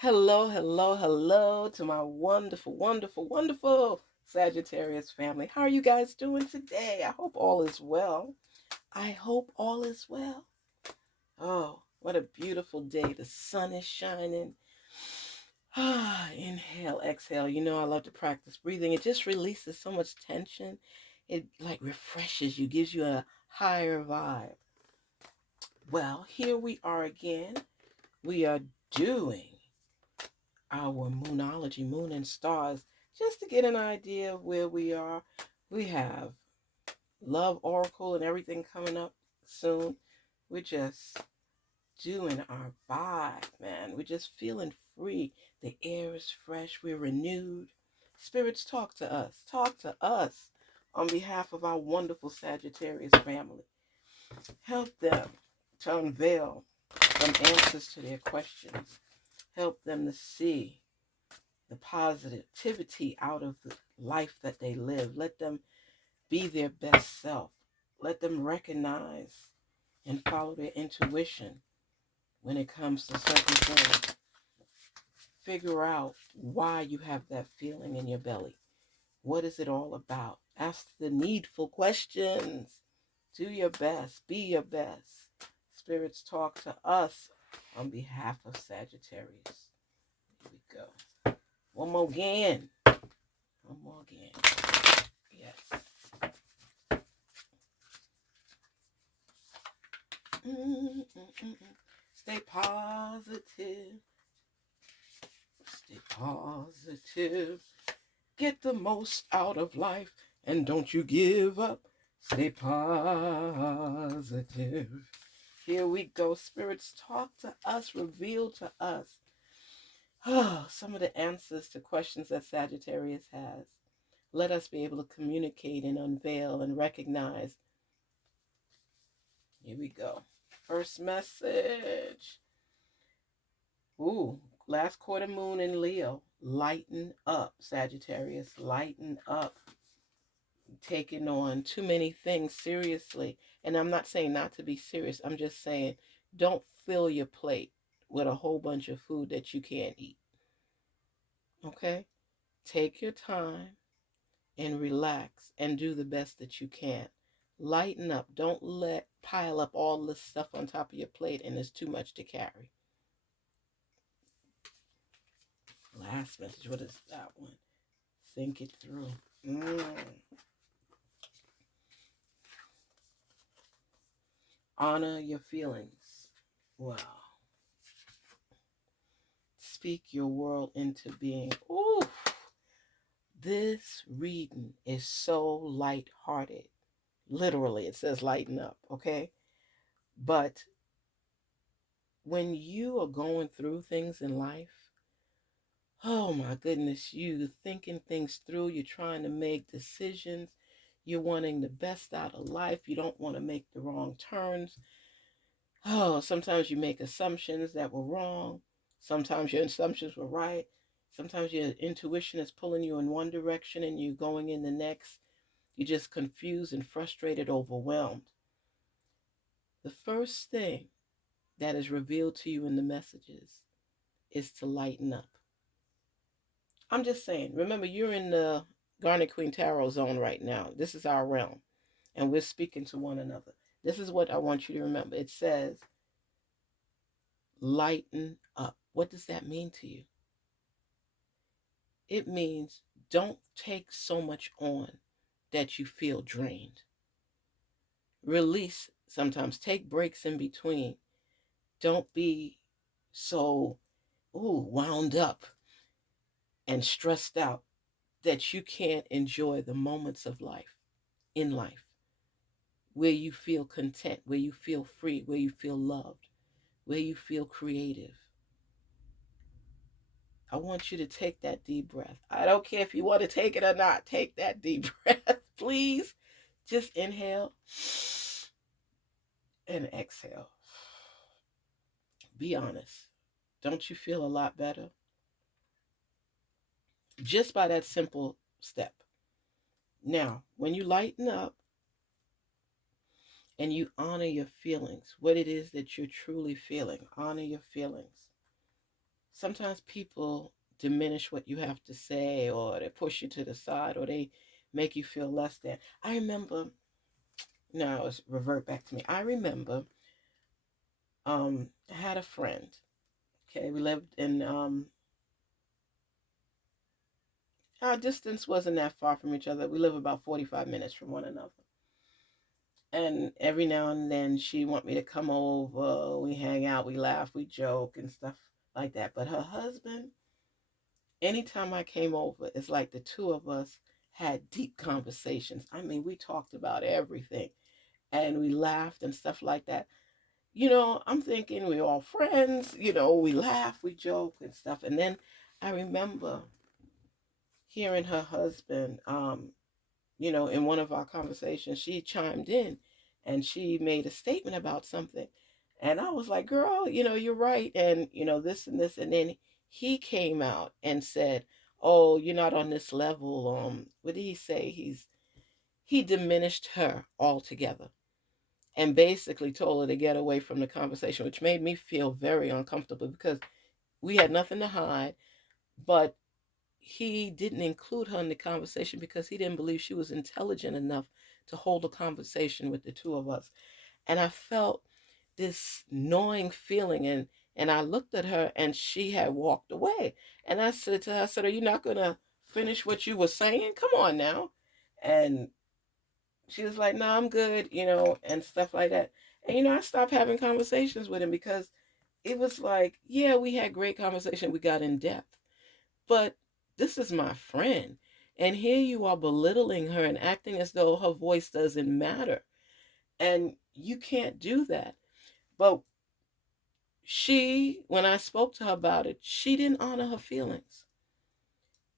Hello, hello, hello to my wonderful, wonderful, wonderful Sagittarius family. How are you guys doing today? I hope all is well. I hope all is well. Oh, what a beautiful day. The sun is shining. Inhale, exhale. You know I love to practice breathing. It just releases so much tension. It like refreshes you, gives you a higher vibe. Well, here we are again. We are doing our Moonology, moon and stars, just to get an idea of where we are. We have Love Oracle and everything coming up soon. We're just doing our vibe, man. We're just feeling free. The air is fresh. We're renewed. Spirits, talk to us. Talk to us on behalf of our wonderful Sagittarius family. Help them to unveil some answers to their questions. Help them to see the positivity out of the life that they live. Let them be their best self. Let them recognize and follow their intuition when it comes to certain things. Figure out why you have that feeling in your belly. What is it all about? Ask the needful questions. Do your best. Be your best. Spirits, talk to us on behalf of Sagittarius. Here we go. One more again. One more again. Yes. Stay positive. Stay positive. Get the most out of life and don't you give up. Stay positive. Here we go. Spirits, talk to us, reveal to us some of the answers to questions that Sagittarius has. Let us be able to communicate and unveil and recognize. Here we go. First message. Ooh, last quarter moon in Leo. Lighten up, Sagittarius. Lighten up. Taking on too many things seriously. And I'm not saying not to be serious. I'm just saying don't fill your plate with a whole bunch of food that you can't eat. Okay? Take your time and relax and do the best that you can. Lighten up. Don't let pile up all this stuff on top of your plate and it's too much to carry. Last message. What is that one? Think it through. Honor your feelings. Wow. Speak your world into being. Ooh. This reading is so light-hearted. Literally, it says lighten up, okay? But when you are going through things in life, oh my goodness, you're thinking things through, you're trying to make decisions, you're wanting the best out of life, you don't want to make the wrong turns. Oh, sometimes you make assumptions that were wrong. Sometimes your assumptions were right. Sometimes your intuition is pulling you in one direction and you're going in the next. You're just confused and frustrated, overwhelmed. The first thing that is revealed to you in the messages is to lighten up. I'm just saying, remember, you're in the Garnetqueentarot zone right now. This is our realm, and we're speaking to one another. This is what I want you to remember. It says, lighten up. What does that mean to you? It means don't take so much on that you feel drained. Release sometimes. Take breaks in between. Don't be so wound up and stressed out that you can't enjoy the moments of life, in life, where you feel content, where you feel free, where you feel loved, where you feel creative. I want you to take that deep breath. I don't care if you want to take it or not. Take that deep breath, please. Just inhale and exhale. Be honest. Don't you feel a lot better? Just by that simple step. Now, when you lighten up and you honor your feelings, what it is that you're truly feeling, honor your feelings. sometimes people diminish what you have to say, or they push you to the side, or they make you feel less than. I remember, now it's revert back to me. I remember I had a friend. Okay, we lived in our distance wasn't that far from each other. We live about 45 minutes from one another. And every now and then she'd want me to come over. We hang out, we laugh, we joke and stuff like that. But her husband, anytime I came over, it's like the two of us had deep conversations. I mean, we talked about everything and we laughed and stuff like that. I'm thinking we're all friends, we laugh, we joke and stuff. And then I remember hearing her husband, in one of our conversations, she chimed in and she made a statement about something. And I was like, girl, you're right. And, this and this. And then he came out and said, oh, you're not on this level. What did he say? He diminished her altogether and basically told her to get away from the conversation, which made me feel very uncomfortable because we had nothing to hide. But he didn't include her in the conversation because he didn't believe she was intelligent enough to hold a conversation with the two of us. And I felt this gnawing feeling, and I looked at her and she had walked away. And I said to her, I said, are you not gonna finish what you were saying? Come on now. And she was like, no, I'm good, and stuff like that. And I stopped having conversations with him because it was like, yeah, we had great conversation, we got in depth. But this is my friend. And here you are belittling her and acting as though her voice doesn't matter. And you can't do that. But when I spoke to her about it, she didn't honor her feelings.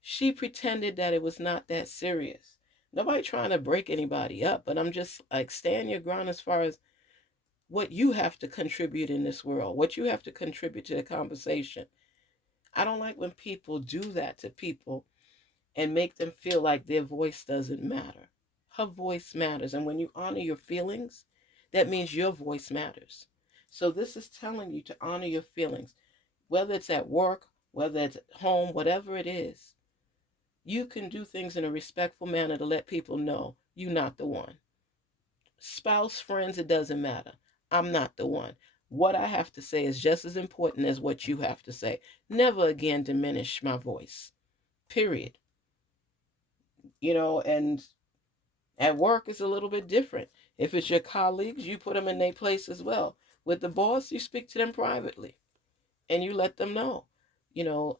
She pretended that it was not that serious. Nobody trying to break anybody up, but I'm just like, stand your ground as far as what you have to contribute in this world, what you have to contribute to the conversation. I don't like when people do that to people and make them feel like their voice doesn't matter. Her voice matters. And when you honor your feelings, that means your voice matters. So this is telling you to honor your feelings, whether it's at work, whether it's at home, whatever it is. You can do things in a respectful manner to let people know you're not the one. Spouse, friends, it doesn't matter. I'm not the one. What I have to say is just as important as what you have to say. Never again diminish my voice. Period. And at work, it's a little bit different. If it's your colleagues, you put them in their place as well. With the boss, you speak to them privately and you let them know.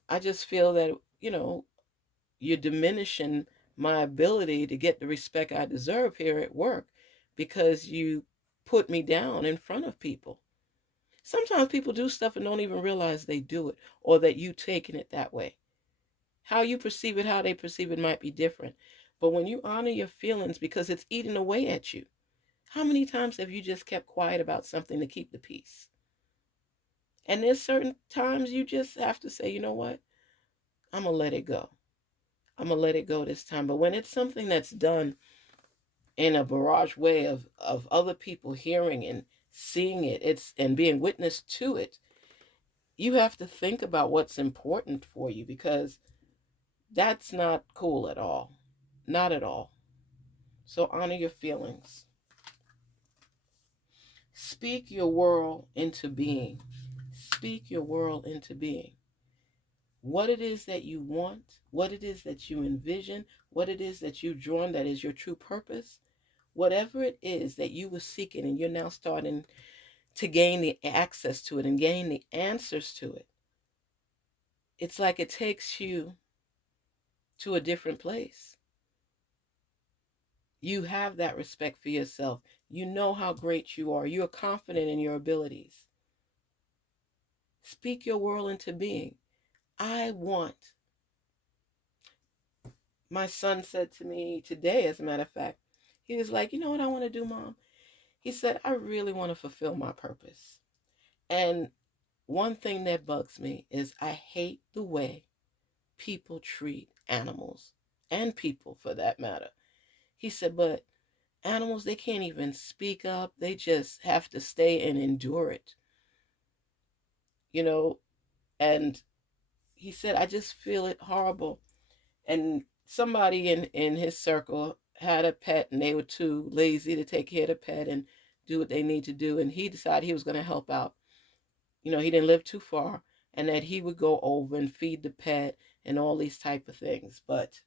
I just feel that, you're diminishing my ability to get the respect I deserve here at work because you put me down in front of people. Sometimes people do stuff and don't even realize they do it, or that you taking it that way. How you perceive it, how they perceive it might be different. But when you honor your feelings because it's eating away at you, how many times have you just kept quiet about something to keep the peace? And there's certain times you just have to say, you know what? I'm going to let it go. I'm going to let it go this time. But when it's something that's done in a barrage way of other people hearing and seeing it, and being witness to it, you have to think about what's important for you because that's not cool at all. Not at all. So honor your feelings. Speak your world into being. Speak your world into being. What it is that you want, what it is that you envision, what it is that you've drawn that is your true purpose, whatever it is that you were seeking and you're now starting to gain the access to it and gain the answers to it, it's like it takes you to a different place. You have that respect for yourself. You know how great you are. You're confident in your abilities. Speak your world into being. My son said to me today, as a matter of fact, he was like, you know what I want to do, Mom? He said, I really want to fulfill my purpose. And one thing that bugs me is I hate the way people treat animals and people for that matter. He said, but animals, they can't even speak up. They just have to stay and endure it. You know, and he said, I just feel it horrible. And somebody in his circle had a pet, and they were too lazy to take care of the pet and do what they need to do. And he decided he was going to help out. He didn't live too far, and that he would go over and feed the pet and all these type of things. But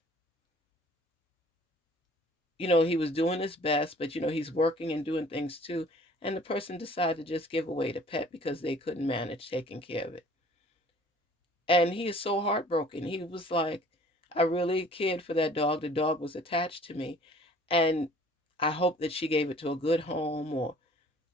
he was doing his best, but he's working and doing things too. And the person decided to just give away the pet because they couldn't manage taking care of it. And he is so heartbroken. He was like, I really cared for that dog. The dog was attached to me. And I hope that she gave it to a good home or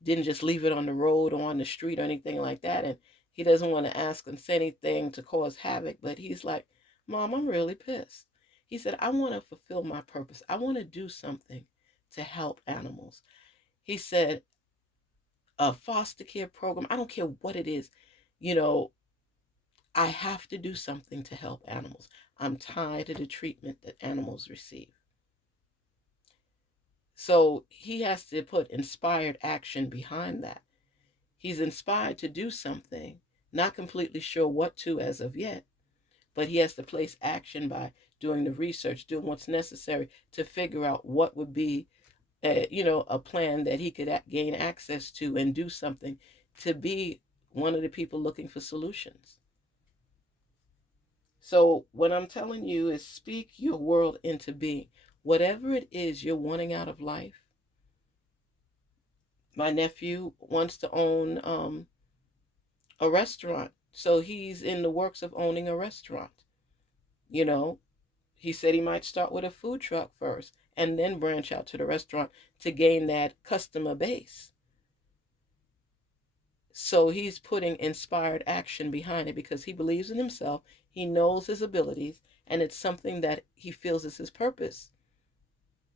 didn't just leave it on the road or on the street or anything like that. And he doesn't want to ask and say anything to cause havoc. But he's like, Mom, I'm really pissed. He said, I want to fulfill my purpose. I want to do something to help animals. He said, a foster care program, I don't care what it is, you know, I have to do something to help animals. I'm tired of the treatment that animals receive. So he has to put inspired action behind that. He's inspired to do something, not completely sure what to as of yet, but he has to place action by doing the research, doing what's necessary to figure out what would be, a plan that he could gain access to and do something to be one of the people looking for solutions. So what I'm telling you is speak your world into being. Whatever it is you're wanting out of life. My nephew wants to own a restaurant. So he's in the works of owning a restaurant. You know, he said he might start with a food truck first and then branch out to the restaurant to gain that customer base. So he's putting inspired action behind it because he believes in himself, he knows his abilities, and it's something that he feels is his purpose.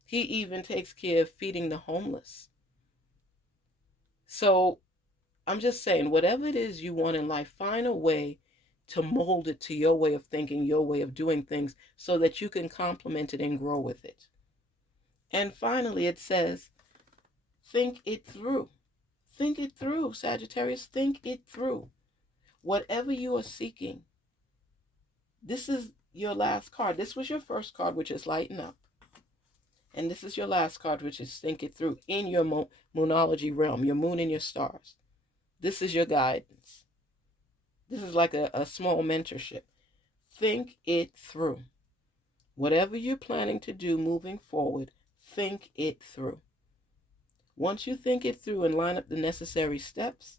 He even takes care of feeding the homeless. So I'm just saying, whatever it is you want in life, find a way to mold it to your way of thinking, your way of doing things, so that you can complement it and grow with it. And finally, it says, think it through. Think it through, Sagittarius. Think it through. Whatever you are seeking, this is your last card. This was your first card, which is Lighten Up. And this is your last card, which is Think It Through in your Moonology realm, your moon and your stars. This is your guidance. This is like a small mentorship. Think it through. Whatever you're planning to do moving forward, think it through. Once you think it through and line up the necessary steps,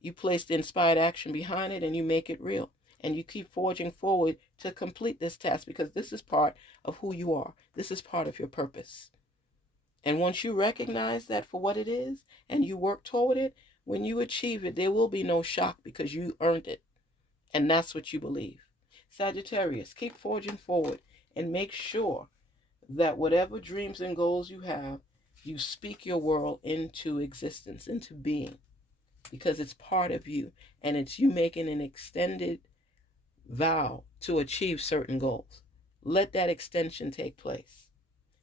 you place the inspired action behind it and you make it real. And you keep forging forward to complete this task because this is part of who you are. This is part of your purpose. And once you recognize that for what it is and you work toward it, when you achieve it, there will be no shock because you earned it. And that's what you believe. Sagittarius, keep forging forward and make sure that whatever dreams and goals you have, you speak your world into existence, into being, because it's part of you and it's you making an extended vow to achieve certain goals. Let that extension take place.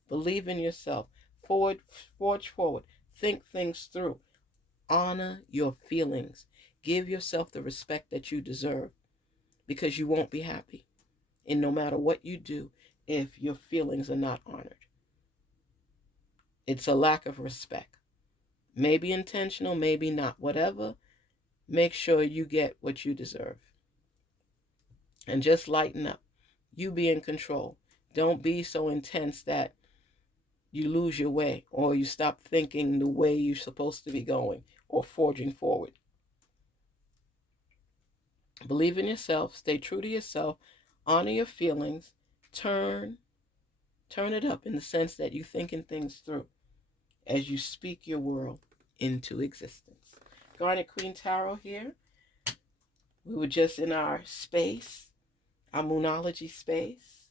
Believe in yourself. Forge forward. Think things through. Honor your feelings. Give yourself the respect that you deserve because you won't be happy. And no matter what you do, if your feelings are not honored, it's a lack of respect. Maybe intentional, maybe not. Whatever, make sure you get what you deserve. And just lighten up. You be in control. Don't be so intense that you lose your way or you stop thinking the way you're supposed to be going or forging forward. Believe in yourself. Stay true to yourself. Honor your feelings. Turn it up in the sense that you're thinking things through as you speak your world into existence. Garnetqueentarot here. We were just in our space, our Moonology space.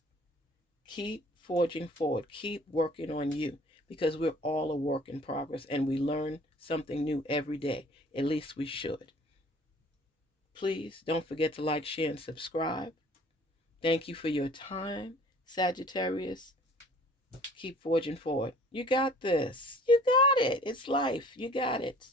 Keep forging forward. Keep working on you because we're all a work in progress and we learn something new every day. At least we should. Please don't forget to like, share, and subscribe. Thank you for your time, Sagittarius. Keep forging forward. You got this. You got it. It's life. You got it.